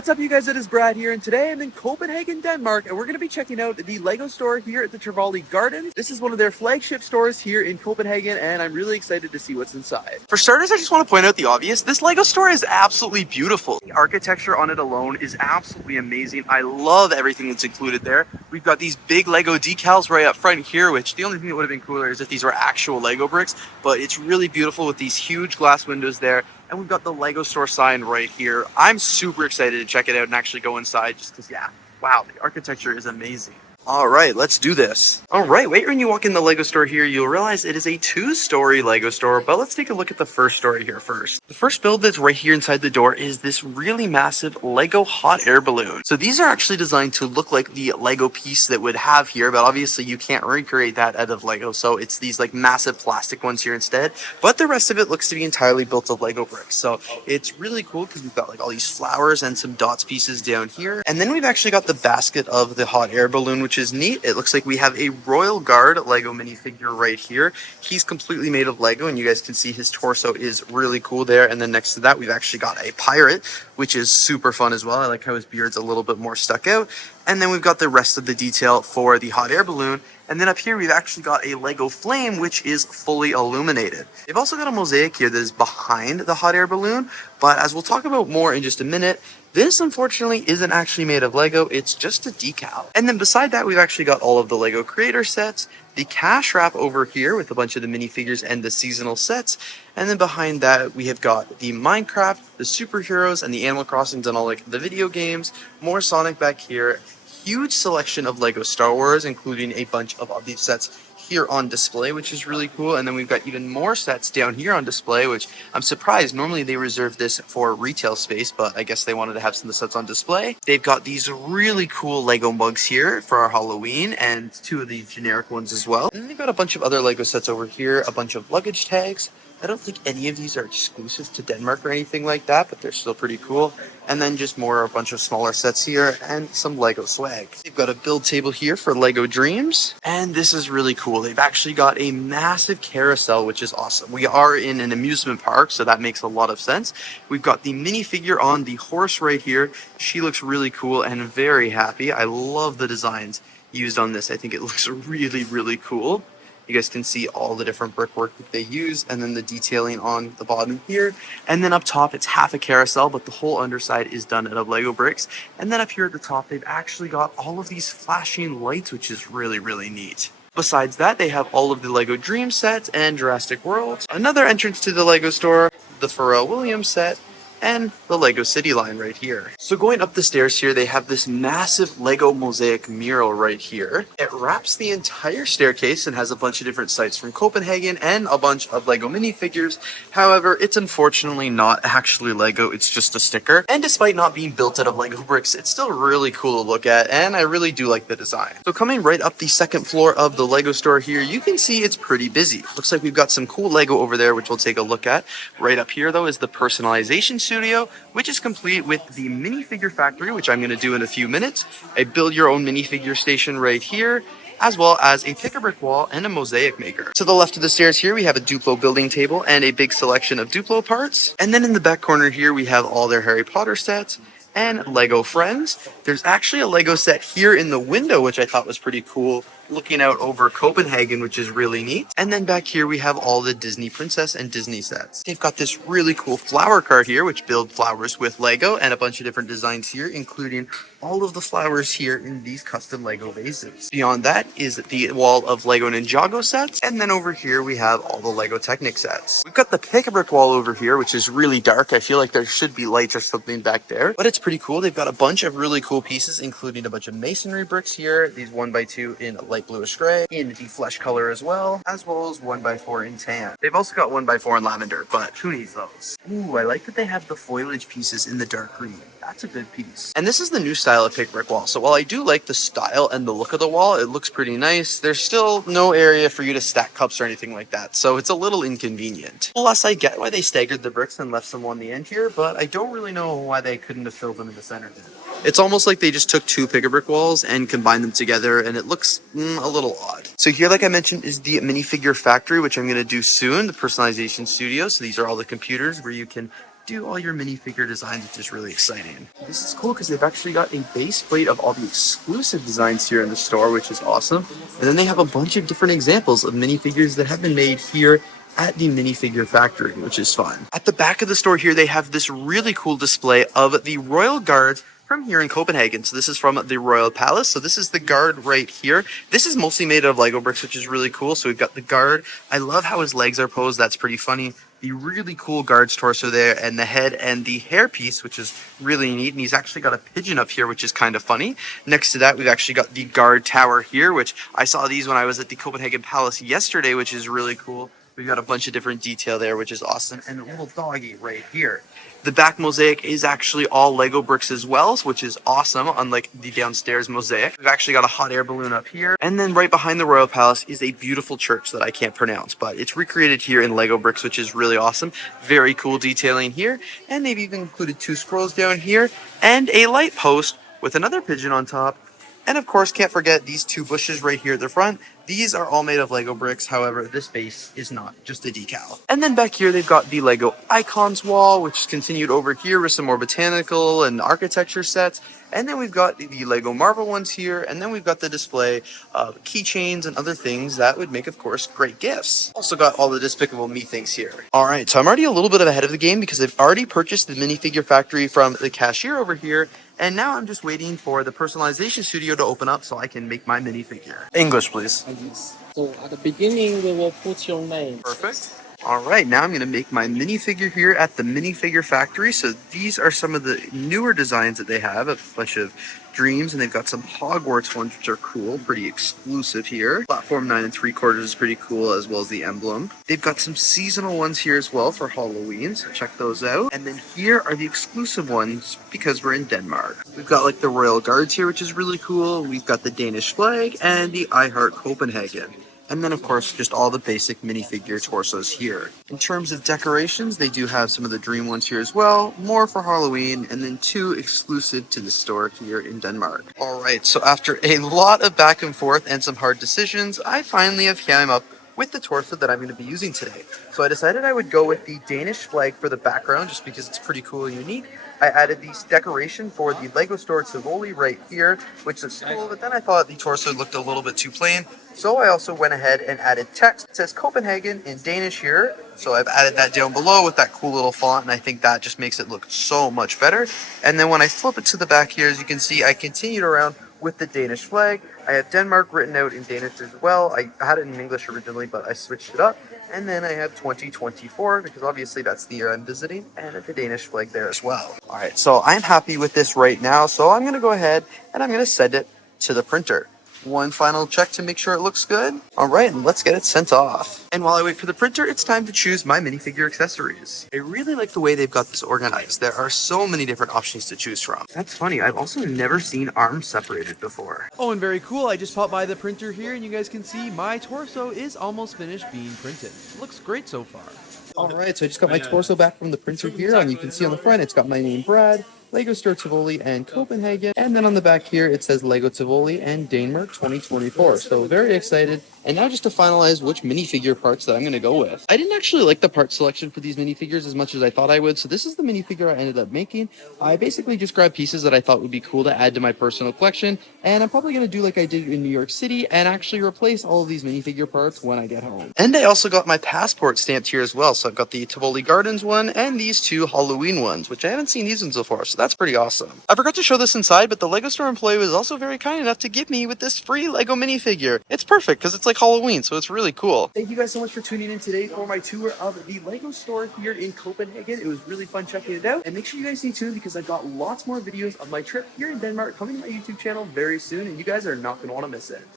What's up, you guys? It is Brad here, and today I'm in Copenhagen, Denmark, and we're going to be checking out the Lego store here at the Tivoli Gardens. This is one of their flagship stores here in Copenhagen, and I'm really excited to see what's inside. For starters, I just want to point out the obvious. This Lego store is absolutely beautiful. The architecture on it alone is absolutely amazing. I love everything that's included there. We've got these big Lego decals right up front here, which the only thing that would have been cooler is if these were actual Lego bricks, but it's really beautiful with these huge glass windows there. And we've got the Lego store sign right here. I'm super excited to check it out and actually go inside just because, yeah, wow, the architecture is amazing. All right, let's do this. All right, wait, when you walk in the Lego store here, you'll realize it is a two-story Lego store, but let's take a look at the first story here first. The first build that's right here inside the door is this really massive Lego hot air balloon. So these are actually designed to look like the Lego piece that would have here, but obviously you can't recreate that out of Lego, so it's these like massive plastic ones here instead, but the rest of it looks to be entirely built of Lego bricks. So it's really cool because we've got like all these flowers and some dots pieces down here. And then we've actually got the basket of the hot air balloon, which is neat. It looks like we have a Royal Guard Lego minifigure right here. He's completely made of Lego, and you guys can see his torso is really cool there. And then next to that, we've actually got a pirate, which is super fun as well. I like how his beard's a little bit more stuck out. And then we've got the rest of the detail for the hot air balloon. And then up here, we've actually got a Lego flame, which is fully illuminated. They've also got a mosaic here that is behind the hot air balloon. But as we'll talk about more in just a minute, this unfortunately isn't actually made of Lego, it's just a decal. And then beside that, we've actually got all of the Lego creator sets, the cash wrap over here with a bunch of the minifigures and the seasonal sets. And then behind that, we have got the Minecraft, the superheroes, and the Animal Crossings and all like the video games. More Sonic back here. Huge selection of Lego Star Wars, including a bunch of these sets here on display, which is really cool. And then we've got even more sets down here on display, which I'm surprised. Normally they reserve this for retail space, but I guess they wanted to have some of the sets on display. They've got these really cool Lego mugs here for our Halloween and two of the generic ones as well. And then they've got a bunch of other Lego sets over here, a bunch of luggage tags. I don't think any of these are exclusive to Denmark or anything like that, but they're still pretty cool. And then just a bunch of smaller sets here and some Lego swag. They've got a build table here for Lego Dreams. And this is really cool. They've actually got a massive carousel, which is awesome. We are in an amusement park, so that makes a lot of sense. We've got the minifigure on the horse right here. She looks really cool and very happy. I love the designs used on this. I think it looks really, really cool. You guys can see all the different brickwork that they use, and then the detailing on the bottom here. And then up top, it's half a carousel, but the whole underside is done out of Lego bricks. And then up here at the top, they've actually got all of these flashing lights, which is really, really neat. Besides that, they have all of the Lego Dream sets and Jurassic World. Another entrance to the Lego store, the Pharrell Williams set, and the Lego City line right here. So going up the stairs here, they have this massive Lego mosaic mural right here. It wraps the entire staircase and has a bunch of different sites from Copenhagen and a bunch of Lego minifigures. However, it's unfortunately not actually Lego, it's just a sticker. And despite not being built out of Lego bricks, it's still really cool to look at, and I really do like the design. So coming right up the second floor of the Lego store here, you can see it's pretty busy. Looks like we've got some cool Lego over there, which we'll take a look at. Right up here though is the personalization studio, which is complete with the Minifigure Factory, which I'm going to do in a few minutes, a build your own minifigure station right here, as well as a pick-a-brick wall and a mosaic maker. To the left of the stairs here, we have a Duplo building table and a big selection of Duplo parts. And then in the back corner here, we have all their Harry Potter sets and Lego Friends. There's actually a Lego set here in the window, which I thought was pretty cool, looking out over Copenhagen, which is really neat. And then back here we have all the Disney Princess and Disney sets. They've got this really cool flower cart here, which build flowers with Lego, and a bunch of different designs here, including all of the flowers here in these custom Lego vases. Beyond that is the wall of Lego Ninjago sets, and then over here we have all the Lego Technic sets. We've got the pick-a-brick wall over here, which is really dark. I feel like there should be lights or something back there, but it's pretty cool. They've got a bunch of really cool pieces, including a bunch of masonry bricks here, these 1x2 in light bluish gray, in the flesh color as well as 1x4 in tan. They've also got 1x4 in lavender, but who needs those? Ooh, I like that they have the foliage pieces in the dark green. That's a good piece. And this is the new style of pick brick wall. So while I do like the style and the look of the wall, it looks pretty nice. There's still no area for you to stack cups or anything like that. So it's a little inconvenient. Plus, I get why they staggered the bricks and left some on the end here, but I don't really know why they couldn't have filled them in the center then. It's almost like they just took two pick-a-brick walls and combined them together, and it looks a little odd. So here, like I mentioned, is the Minifigure Factory, which I'm going to do soon, the personalization studio. So these are all the computers where you can do all your minifigure designs, which is really exciting. This is cool because they've actually got a base plate of all the exclusive designs here in the store, which is awesome. And then they have a bunch of different examples of minifigures that have been made here at the Minifigure Factory, which is fun. At the back of the store here, they have this really cool display of the Royal Guards from here in Copenhagen. So this is from the Royal Palace. So this is the guard right here. This is mostly made out of Lego bricks, which is really cool. So we've got the guard. I love how his legs are posed. That's pretty funny. The really cool guard's torso there, and the head and the hairpiece, which is really neat. And he's actually got a pigeon up here, which is kind of funny. Next to that, we've actually got the guard tower here, which I saw these when I was at the Copenhagen Palace yesterday, which is really cool. We've got a bunch of different detail there, which is awesome. And a little doggy right here. The back mosaic is actually all Lego bricks as well, which is awesome, unlike the downstairs mosaic. We've actually got a hot air balloon up here. And then right behind the Royal Palace is a beautiful church that I can't pronounce, but it's recreated here in Lego bricks, which is really awesome. Very cool detailing here. And they've even included 2 scrolls down here and a light post with another pigeon on top. And of course, can't forget these 2 bushes right here at the front. These are all made of Lego bricks. However, this base is not, just a decal. And then back here, they've got the Lego icons wall, which is continued over here with some more botanical and architecture sets. And then we've got the Lego Marvel ones here. And then we've got the display of keychains and other things that would make, of course, great gifts. Also got all the Despicable Me things here. All right, so I'm already a little bit ahead of the game because I've already purchased the Minifigure Factory from the cashier over here. And now I'm just waiting for the personalization studio to open up so I can make my minifigure. English, please. So at the beginning, we will put your name. Perfect. All right, now I'm going to make my minifigure here at the Minifigure Factory. So these are some of the newer designs that they have, a bunch of dreams, and they've got some Hogwarts ones, which are cool, pretty exclusive here. Platform 9 3/4 is pretty cool, as well as the emblem. They've got some seasonal ones here as well for Halloween, so check those out. And then here are the exclusive ones because we're in Denmark. We've got like the Royal Guards here, which is really cool. We've got the Danish flag and the I Heart Copenhagen. And then, of course, just all the basic minifigure torsos here. In terms of decorations, they do have some of the dream ones here as well, more for Halloween, and then 2 exclusive to the store here in Denmark. All right, so after a lot of back and forth and some hard decisions, I finally have came up with the torso that I'm going to be using today. So I decided I would go with the Danish flag for the background, just because it's pretty cool and unique. I added the decoration for the Lego store Tivoli right here, which is cool, but then I thought the torso looked a little bit too plain. So I also went ahead and added text. It says Copenhagen in Danish here. So I've added that down below with that cool little font, and I think that just makes it look so much better. And then when I flip it to the back here, as you can see, I continued around with the Danish flag. I have Denmark written out in Danish as well. I had it in English originally, but I switched it up. And then I have 2024, because obviously that's the year I'm visiting, and the Danish flag there as well. All right, so I'm happy with this right now, so I'm going to go ahead and I'm going to send it to the printer. One final check to make sure it looks good. All right, let's get it sent off. And while I wait for the printer, it's time to choose my minifigure accessories. I really like the way they've got this organized. There are so many different options to choose from. That's funny, I've also never seen arms separated before. Oh, and very cool, I just popped by the printer here and you guys can see my torso is almost finished being printed. Looks great so far. All right, so I just got my torso back from the printer here, and you can see on the front, it's got my name, Brad, Lego Store Tivoli and Copenhagen, and then on the back here, it says Lego Tivoli and Denmark 2024. So very excited. And now just to finalize which minifigure parts that I'm going to go with. I didn't actually like the part selection for these minifigures as much as I thought I would, so this is the minifigure I ended up making. I basically just grabbed pieces that I thought would be cool to add to my personal collection, and I'm probably going to do like I did in New York City and actually replace all of these minifigure parts when I get home. And I also got my passport stamped here as well, so I've got the Tivoli Gardens one and these 2 Halloween ones, which I haven't seen these ones before, so that's pretty awesome. I forgot to show this inside, but the Lego store employee was also very kind enough to give me with this free Lego minifigure. It's perfect because it's like Halloween, so it's really cool. Thank you guys so much for tuning in today for my tour of the Lego store here in Copenhagen. It was really fun checking it out, and make sure you guys stay tuned because I've got lots more videos of my trip here in Denmark coming to my YouTube channel very soon, and you guys are not going to want to miss it.